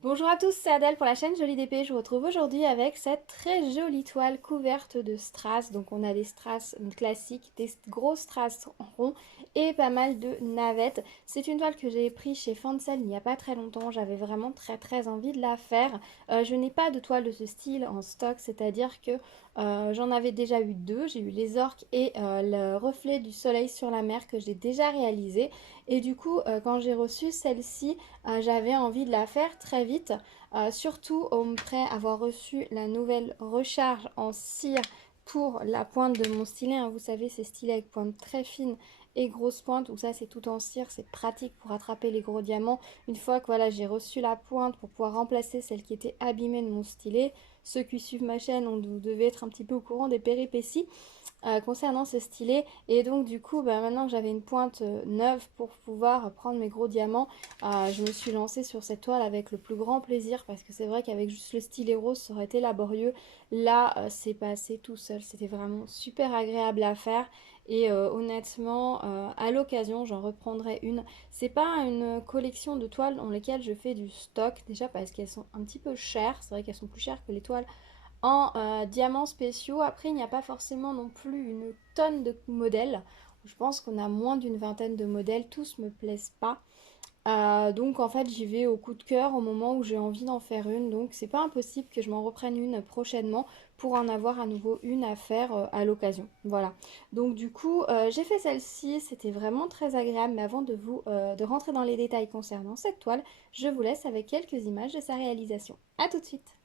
Bonjour à tous, c'est Adèle pour la chaîne Jolie d'épée. Je vous retrouve aujourd'hui avec cette très jolie toile couverte de strass. Donc on a des strass classiques, des gros strass ronds et pas mal de navettes. C'est une toile que j'ai prise chez Fancel il n'y a pas très longtemps. J'avais vraiment très envie de la faire. Je n'ai pas de toile de ce style en stock, c'est-à-dire que j'en avais déjà eu deux. J'ai eu les orques et le reflet du soleil sur la mer que j'ai déjà réalisé. Et du coup, quand j'ai reçu celle-ci, j'avais envie de la faire très vite, surtout après avoir reçu la nouvelle recharge en cire pour la pointe de mon stylet, hein. Vous savez, ces stylets avec pointe très fine et grosse pointe, où ça c'est tout en cire, c'est pratique pour attraper les gros diamants. Une fois que voilà, j'ai reçu la pointe pour pouvoir remplacer celle qui était abîmée de mon stylet, ceux qui suivent ma chaîne, vous devez être un petit peu au courant des péripéties concernant ce stylet. Et donc du coup, maintenant que j'avais une pointe neuve pour pouvoir prendre mes gros diamants, je me suis lancée sur cette toile avec le plus grand plaisir, parce que c'est vrai qu'avec juste le stylet rose, ça aurait été laborieux. Là, c'est passé tout seul. C'était vraiment super agréable à faire. Et honnêtement, à l'occasion, j'en reprendrai une. C'est pas une collection de toiles dans lesquelles je fais du stock, déjà parce qu'elles sont un petit peu chères. C'est vrai qu'elles sont plus chères que les toiles en diamants spéciaux. Après, il n'y a pas forcément non plus une tonne de modèles. Je pense qu'on a moins d'une vingtaine de modèles. Tous me plaisent pas. Donc en fait, j'y vais au coup de cœur au moment où j'ai envie d'en faire une. Donc c'est pas impossible que je m'en reprenne une prochainement pour en avoir à nouveau une à faire à l'occasion. Voilà. Donc du coup, j'ai fait celle-ci. C'était vraiment très agréable. Mais avant de rentrer dans les détails concernant cette toile, je vous laisse avec quelques images de sa réalisation. À tout de suite.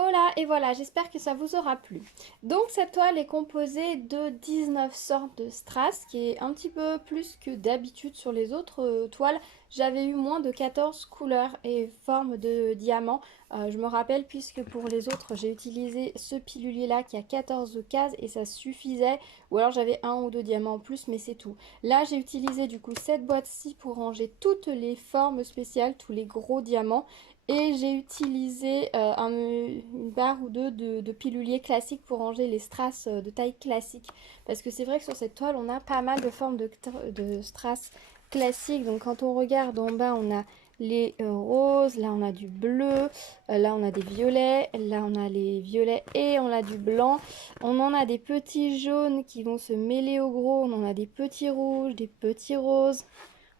Hola, et voilà, j'espère que ça vous aura plu. Donc cette toile est composée de 19 sortes de strass, qui est un petit peu plus que d'habitude sur les autres toiles. J'avais eu moins de 14 couleurs et formes de diamants. Je me rappelle puisque pour les autres, j'ai utilisé ce pilulier là qui a 14 cases et ça suffisait. Ou alors j'avais un ou deux diamants en plus, mais c'est tout. Là, j'ai utilisé du coup cette boîte-ci pour ranger toutes les formes spéciales, tous les gros diamants. Et j'ai utilisé une barre ou deux de piluliers classiques pour ranger les strass de taille classique. Parce que c'est vrai que sur cette toile, on a pas mal de formes de strass classiques. Donc quand on regarde en bas, on a les roses, là on a du bleu, là on a des violets, là on a les violets et on a du blanc. On en a des petits jaunes qui vont se mêler au gros, on en a des petits rouges, des petits roses.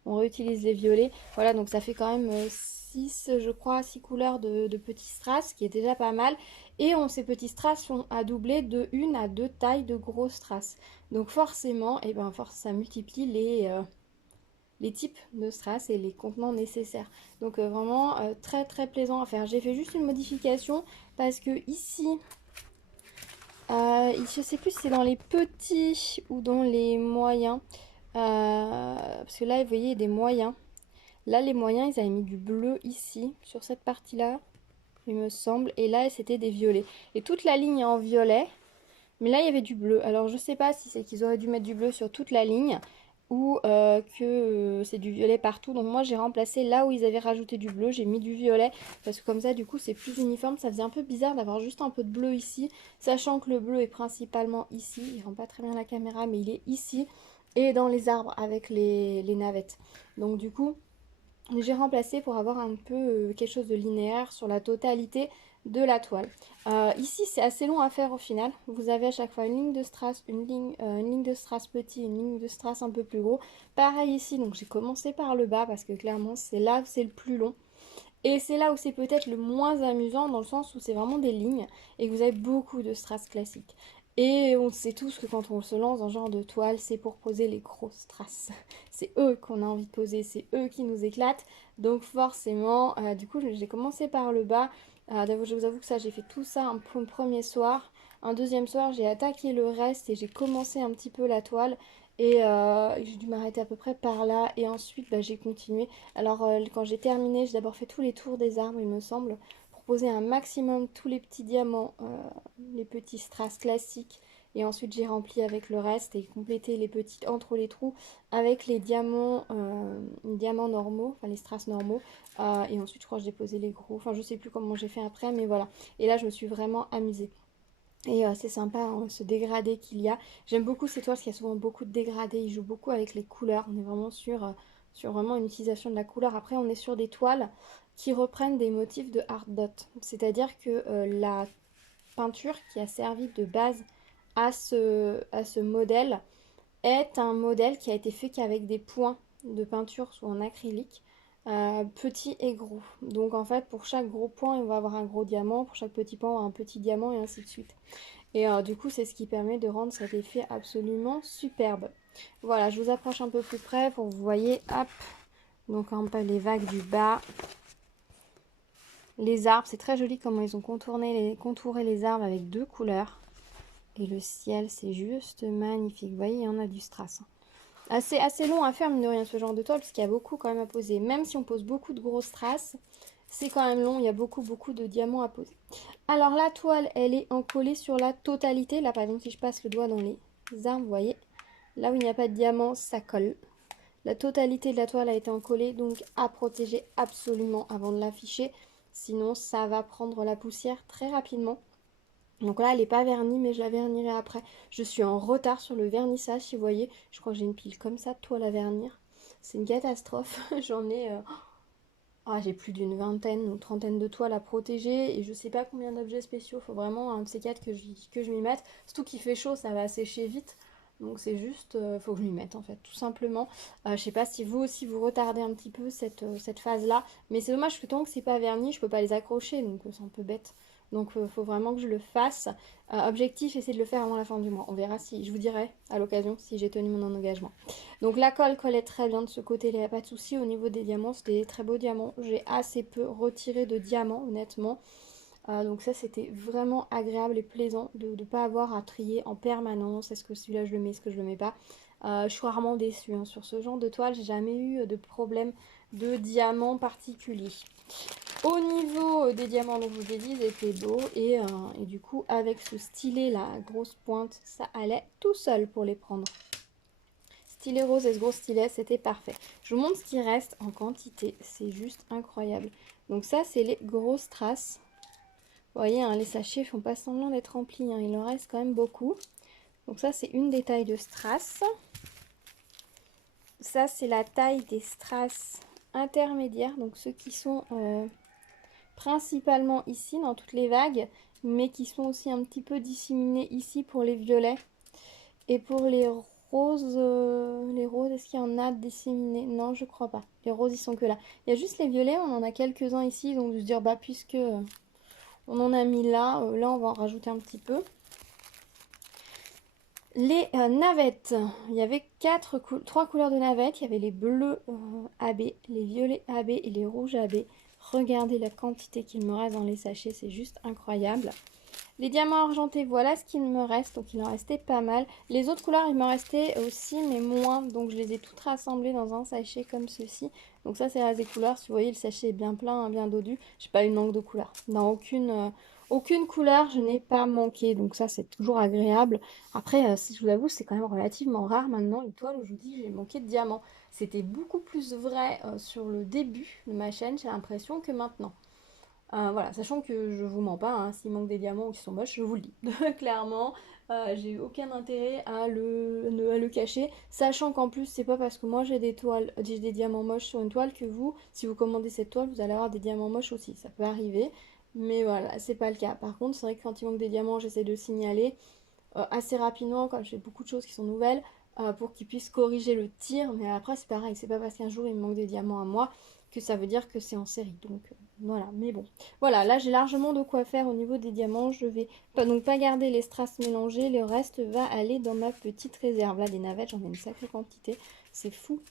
On réutilise les violets. Voilà, donc ça fait quand même 6, je crois, 6 couleurs de petits strass, qui est déjà pas mal. Et ces petits strass sont à doubler de une à deux tailles de gros strass. Donc forcément, ça multiplie les types de strass et les contenants nécessaires. Donc vraiment très plaisant à faire. J'ai fait juste une modification parce que ici, je sais plus si c'est dans les petits ou dans les moyens. Parce que là, vous voyez, il y a des moyens. Là, les moyens, ils avaient mis du bleu ici, sur cette partie-là, il me semble. Et là, c'était des violets. Et toute la ligne est en violet. Mais là, il y avait du bleu. Alors, je sais pas si c'est qu'ils auraient dû mettre du bleu sur toute la ligne ou que c'est du violet partout. Donc, moi, j'ai remplacé là où ils avaient rajouté du bleu. J'ai mis du violet parce que comme ça, du coup, c'est plus uniforme. Ça faisait un peu bizarre d'avoir juste un peu de bleu ici, sachant que le bleu est principalement ici. Il rend pas très bien la caméra, mais il est ici et dans les arbres avec les navettes. Donc, du coup, j'ai remplacé pour avoir un peu quelque chose de linéaire sur la totalité de la toile. Ici, c'est assez long à faire au final. Vous avez à chaque fois une ligne de strass, une ligne de strass petit, une ligne de strass un peu plus gros. Pareil ici, donc j'ai commencé par le bas parce que clairement, c'est là où c'est le plus long. Et c'est là où c'est peut-être le moins amusant dans le sens où c'est vraiment des lignes et que vous avez beaucoup de strass classiques. Et on sait tous que quand on se lance dans ce genre de toile, c'est pour poser les gros strass. C'est eux qu'on a envie de poser, c'est eux qui nous éclatent. Donc forcément, du coup, j'ai commencé par le bas. Je vous avoue que ça, j'ai fait tout ça un premier soir. Un deuxième soir, j'ai attaqué le reste et j'ai commencé un petit peu la toile. Et j'ai dû m'arrêter à peu près par là. Et ensuite, j'ai continué. Alors, quand j'ai terminé, j'ai d'abord fait tous les tours des arbres, il me semble, pour poser un maximum tous les petits diamants, les petits strass classiques et ensuite j'ai rempli avec le reste et complété les petites entre les trous avec les diamants normaux, enfin les strass normaux. Et ensuite je crois que j'ai posé les gros, enfin je sais plus comment j'ai fait après, mais voilà. Et là je me suis vraiment amusée. Et c'est sympa hein, ce dégradé qu'il y a. J'aime beaucoup ces toiles parce qu'il y a souvent beaucoup de dégradés. Ils jouent beaucoup avec les couleurs. On est vraiment sur vraiment une utilisation de la couleur. Après, on est sur des toiles qui reprennent des motifs de Art Dot. C'est-à-dire que la peinture qui a servi de base à ce modèle est un modèle qui a été fait qu'avec des points de peinture, soit en acrylique, petits et gros. Donc en fait, pour chaque gros point, on va avoir un gros diamant, pour chaque petit point, on va avoir un petit diamant et ainsi de suite. Et du coup, c'est ce qui permet de rendre cet effet absolument superbe. Voilà, je vous approche un peu plus près pour que vous voyez, hop, donc un peu les vagues du bas. Les arbres, c'est très joli comment ils ont contouré les arbres avec deux couleurs. Et le ciel, c'est juste magnifique. Vous voyez, il y en a du strass. Assez long à faire, mine de rien, ce genre de toile, parce qu'il y a beaucoup quand même à poser. Même si on pose beaucoup de gros strass, c'est quand même long, il y a beaucoup de diamants à poser. Alors la toile, elle est encollée sur la totalité. Là, par exemple, si je passe le doigt dans les arbres, vous voyez, là où il n'y a pas de diamant, ça colle. La totalité de la toile a été encollée, donc à protéger absolument avant de l'afficher. Sinon, ça va prendre la poussière très rapidement. Donc là, elle n'est pas vernie, mais je la vernirai après. Je suis en retard sur le vernissage, si vous voyez. Je crois que j'ai une pile comme ça de toile à vernir. C'est une catastrophe. J'en ai... j'ai plus d'une vingtaine ou trentaine de toiles à protéger. Et je sais pas combien d'objets spéciaux. Faut vraiment un de ces quatre que je m'y mette. Surtout qu'il fait chaud, ça va sécher vite. Donc c'est juste... faut que je m'y mette, en fait, tout simplement. Je sais pas si vous aussi, vous retardez un petit peu cette phase-là. Mais c'est dommage que tant que c'est pas verni, je peux pas les accrocher. Donc c'est un peu bête. Donc il faut vraiment que je le fasse. Objectif, essayer de le faire avant la fin du mois. On verra si, je vous dirai à l'occasion si j'ai tenu mon engagement. Donc la colle collait très bien de ce côté, il n'y a pas de souci. Au niveau des diamants, c'était des très beaux diamants. J'ai assez peu retiré de diamants, honnêtement. Donc ça, c'était vraiment agréable et plaisant de ne pas avoir à trier en permanence. Est-ce que celui-là, je le mets, est-ce que je le mets pas. Je suis rarement déçue hein. Sur ce genre de toile, j'ai jamais eu de problème de diamants particuliers. Au niveau des diamants, donc je vous ai dit, ils étaient beaux. Et du coup, avec ce stylet là, grosse pointe, ça allait tout seul pour les prendre. Stylet rose et ce gros stylet, c'était parfait. Je vous montre ce qui reste en quantité. C'est juste incroyable. Donc ça, c'est les grosses strass. Vous voyez, hein, les sachets font pas semblant d'être remplis. Hein. Il en reste quand même beaucoup. Donc ça, c'est une des tailles de strass. Ça, c'est la taille des strass intermédiaires. Donc ceux qui sont... principalement ici dans toutes les vagues, mais qui sont aussi un petit peu disséminés ici pour les violets. Et pour les roses, est-ce qu'il y en a disséminés? Non, je crois pas. Les roses, ils sont que là. Il y a juste les violets, on en a quelques-uns ici, donc de se dire, bah puisque on en a mis là, là on va en rajouter un petit peu. Les navettes, il y avait trois couleurs de navettes. Il y avait les bleus AB, les violets AB et les rouges AB. Regardez la quantité qu'il me reste dans les sachets, c'est juste incroyable. Les diamants argentés, voilà ce qu'il me reste, donc il en restait pas mal. Les autres couleurs, il m'en restait aussi, mais moins, donc je les ai toutes rassemblées dans un sachet comme ceci. Donc ça, c'est des couleurs, si vous voyez, le sachet est bien plein, hein, bien dodu. J'ai pas une manque de couleurs. Dans aucune couleur, je n'ai pas manqué, donc ça, c'est toujours agréable. Après, si je vous avoue, c'est quand même relativement rare maintenant, une toile où je vous dis j'ai manqué de diamants. C'était beaucoup plus vrai sur le début de ma chaîne, j'ai l'impression, que maintenant. Voilà, sachant que je vous mens pas, hein, s'il manque des diamants ou qui sont moches, je vous le dis. Clairement, j'ai aucun intérêt à le cacher, sachant qu'en plus, c'est pas parce que moi j'ai des diamants moches sur une toile que vous, si vous commandez cette toile, vous allez avoir des diamants moches aussi. Ça peut arriver, mais voilà, c'est pas le cas. Par contre, c'est vrai que quand il manque des diamants, j'essaie de le signaler assez rapidement, quand j'ai beaucoup de choses qui sont nouvelles, pour qu'ils puissent corriger le tir. Mais après, c'est pareil, c'est pas parce qu'un jour il me manque des diamants à moi que ça veut dire que c'est en série. Donc voilà, mais bon. Voilà, là j'ai largement de quoi faire au niveau des diamants. Je vais pas garder les strass mélangés. Le reste va aller dans ma petite réserve. Là, des navettes, j'en ai une sacrée quantité. C'est fou.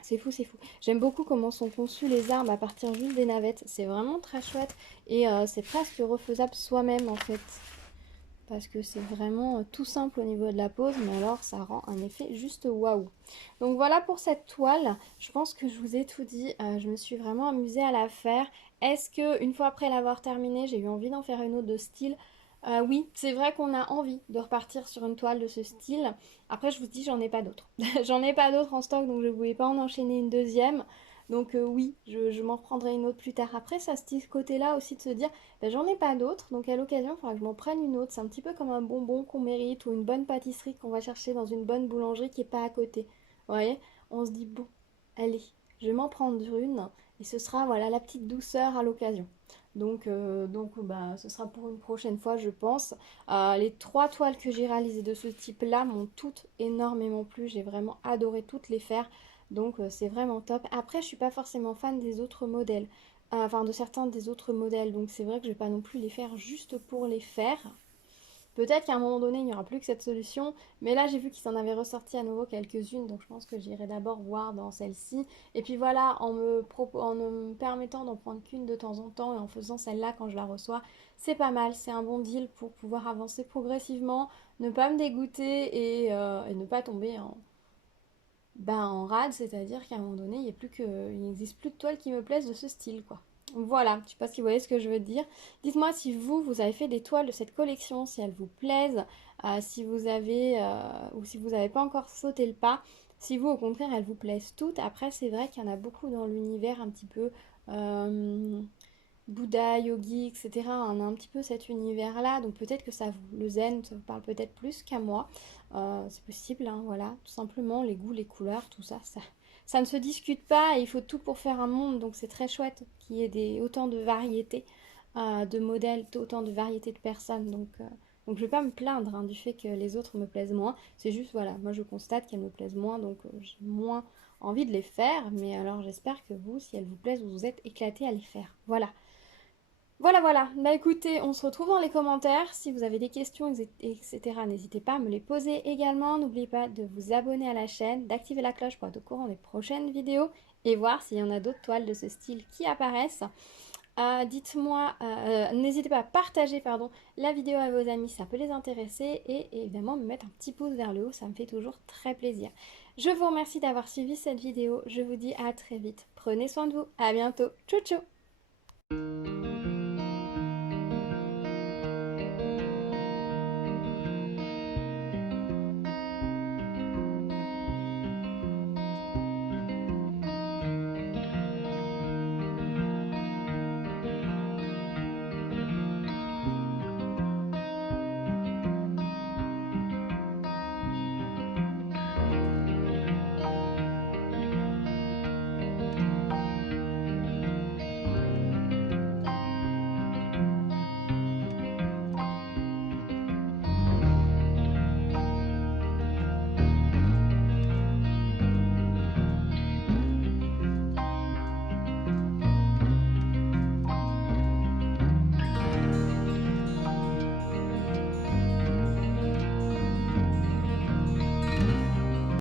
C'est fou, c'est fou. J'aime beaucoup comment sont conçus les arbres à partir juste des navettes. C'est vraiment très chouette. Et c'est presque refaisable soi-même en fait. Parce que c'est vraiment tout simple au niveau de la pose, mais alors ça rend un effet juste waouh. Donc voilà pour cette toile, je pense que je vous ai tout dit, je me suis vraiment amusée à la faire. Est-ce que une fois après l'avoir terminée, j'ai eu envie d'en faire une autre de style Oui, c'est vrai qu'on a envie de repartir sur une toile de ce style. Après, je vous dis, j'en ai pas d'autres. J'en ai pas d'autres en stock, donc je ne pouvais pas en enchaîner une deuxième. Donc oui, je m'en reprendrai une autre plus tard. Après, ça, ce côté-là aussi de se dire, ben, j'en ai pas d'autres, donc à l'occasion, il faudra que je m'en prenne une autre. C'est un petit peu comme un bonbon qu'on mérite ou une bonne pâtisserie qu'on va chercher dans une bonne boulangerie qui est pas à côté. Vous voyez? On se dit, bon, allez, je vais m'en prendre une et ce sera voilà la petite douceur à l'occasion. Donc bah, ce sera pour une prochaine fois, je pense. Les trois toiles que j'ai réalisées de ce type-là m'ont toutes énormément plu. J'ai vraiment adoré toutes les faire. Donc c'est vraiment top. Après, je suis pas forcément fan des autres modèles. Enfin, de certains des autres modèles. Donc c'est vrai que je vais pas non plus les faire juste pour les faire. Peut-être qu'à un moment donné, il n'y aura plus que cette solution, mais là, j'ai vu qu'ils en avaient ressorti à nouveau quelques-unes, donc je pense que j'irai d'abord voir dans celle-ci. Et puis voilà, en ne me permettant d'en prendre qu'une de temps en temps et en faisant celle-là quand je la reçois, c'est pas mal, c'est un bon deal pour pouvoir avancer progressivement, ne pas me dégoûter et ne pas tomber en rade, c'est-à-dire qu'à un moment donné, il n'existe plus de toiles qui me plaisent de ce style, quoi. Voilà, je sais pas si vous voyez ce que je veux dire. Dites-moi si vous avez fait des toiles de cette collection, si elles vous plaisent, si vous avez ou si vous n'avez pas encore sauté le pas, si vous au contraire elles vous plaisent toutes. Après c'est vrai qu'il y en a beaucoup dans l'univers un petit peu euh, Bouddha, yogi, etc. On a un petit peu cet univers-là, donc peut-être que ça vous, le zen, ça vous parle peut-être plus qu'à moi. C'est possible, hein, voilà, tout simplement, les goûts, les couleurs, tout ça, ça ne se discute pas et il faut tout pour faire un monde, donc c'est très chouette qu'il y ait autant de variétés de modèles, autant de variétés de personnes, donc je vais pas me plaindre hein, du fait que les autres me plaisent moins, c'est juste, voilà, moi je constate qu'elles me plaisent moins, donc j'ai moins envie de les faire, mais alors j'espère que vous, si elles vous plaisent, vous vous êtes éclatés à les faire, voilà. Voilà, voilà. Bah écoutez, on se retrouve dans les commentaires. Si vous avez des questions, etc., n'hésitez pas à me les poser également. N'oubliez pas de vous abonner à la chaîne, d'activer la cloche pour être au courant des prochaines vidéos et voir s'il y en a d'autres toiles de ce style qui apparaissent. Dites-moi, n'hésitez pas à partager pardon, la vidéo à vos amis, ça peut les intéresser et évidemment me mettre un petit pouce vers le haut, ça me fait toujours très plaisir. Je vous remercie d'avoir suivi cette vidéo, je vous dis à très vite. Prenez soin de vous, à bientôt, ciao ciao.